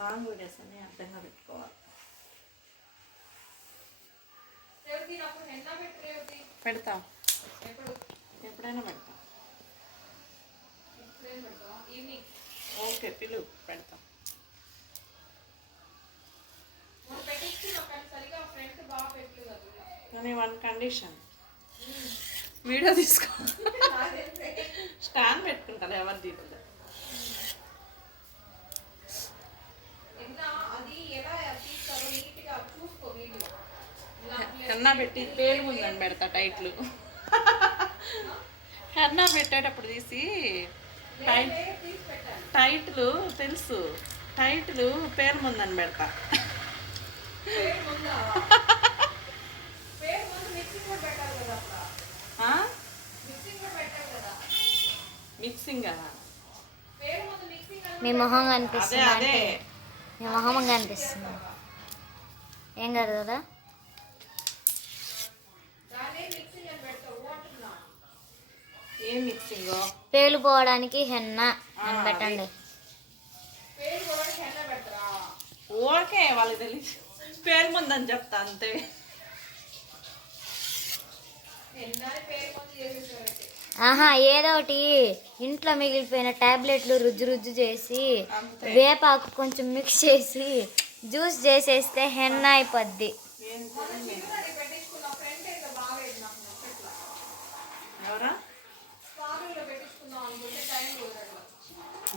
Long videos అని అర్థంగా పెట్టుకోవాలి. పెడతా, ఎప్పుడైనా పెడతా. ఓకే పిలు, పెడతా. కానీ వన్ కండిషన్, వీడియో తీసుకో. స్టాండ్ పెట్టుకుంటారు ఎవరు దీంట్లో. హెన్నా పెట్టి పేరు ముందని పెడతా టైట్లు. హెన్నా పెట్టేటప్పుడు తీసి టైట్లు తెలుసు, టైట్లు పేరు ముందని పెడతా. మిక్సింగ్ మీ మొహం కనిపిస్తుంది అంటే మీ మొహం కనిపిస్తుంది ఏం కాదు కదా. ఏం మిక్సింగ్? పేలు పోవడానికి హెన్నా అని పెట్టండి. ఓకే వాళ్ళకి తెలిసి పేరు ముందని చెప్తా అంతే. ఆహా, ఏదో ఒకటి ఇంట్లో మిగిలిపోయిన టాబ్లెట్లు రుజ్జు రుజ్జు చేసి వేపాకు కొంచెం మిక్స్ చేసి జ్యూస్ చేసేస్తే హెన్నా అయిపోద్ది.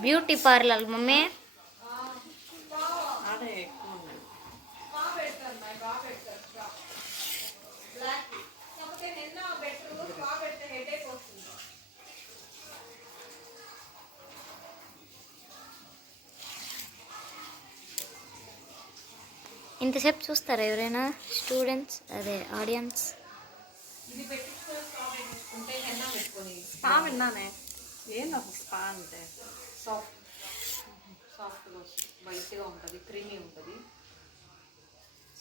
Beauty parlour mummy. ఇంతసేపు చూస్తారా ఎవరైనా స్టూడెంట్స్, అదే ఆడియన్స్? స్పా విన్నానే, ఏంది అసలు స్పా అంటే? సాఫ్ట్గా వస్తుంది, వైట్గా ఉంటుంది, క్రీమీ ఉంటుంది,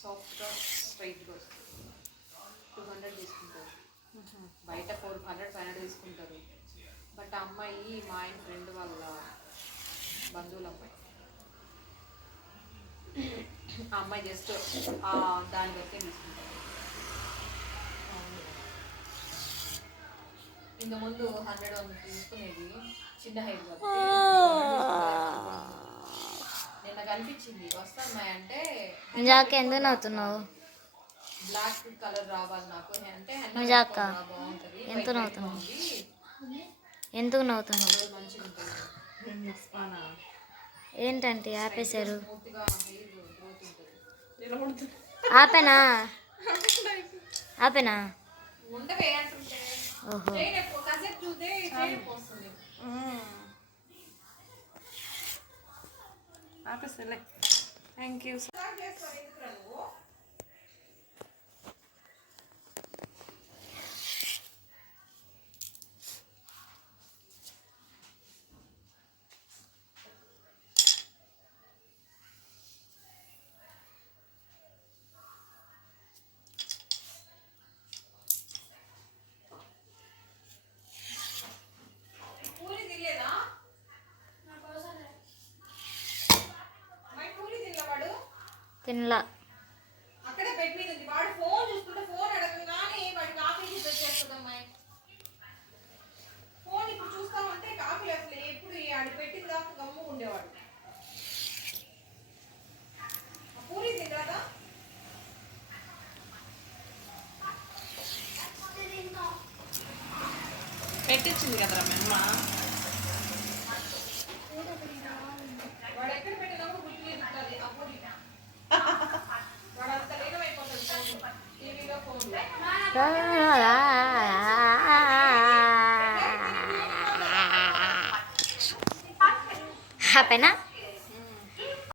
సాఫ్ట్గా స్ట్రైట్గా వస్తుంది. 200 తీసుకుంటారు, బయట 400-500 తీసుకుంటారు. బట్ అమ్మాయి మా ఆయన ఫ్రెండ్ వాళ్ళ బంధువుల అమ్మాయి, ఆ అమ్మాయి జస్ట్ దాని వరకే తీసుకుంటారు. ఇంత ముందు 100 తీసుకునేది చిన్న హెయిర్ కాబట్టి నిన్న కనిపించింది వస్తున్నాయి అంటే. ఎందుకు నవ్వుతున్నావు? బ్లాక్ కలర్ రావాలి నాకు అంటే బాగుంటుంది. ఎంత నవ్వుతున్నావు? ఎందుకు నవ్వుతున్నావు? మంచిగా ఉంటుంది. ఏంటంటే ఆపేశారు? పూర్తిగా హెయిర్ గ్రోత్ ఉంటుంది. ఆపేనా? ఆపేనా? ఉండవే అంటుంటే ఓహో, ఆపేసలే. Thank you. తినలా. అక్కడే బెడ్ మీద ఉంది. వాడు ఫోన్ చూస్తుంటే ఫోన్ అడగగానే వాడికి ఆకలి వచ్చేస్తుంది. అమ్మాయి ఫోన్ ఇప్పుడు చూస్తామంటే ఆకలి అసలు ఎప్పుడు ఆడి పెట్టిన దాకా గమ్ము ఉండేవాడు. పూరి తినరాదా? పెట్టించింది కదరా మీ అమ్మ. వాడు ఎక్కడ పెట్టినప్పుడు గుర్తు లేదు ఆ పూరి. ఆపేనా?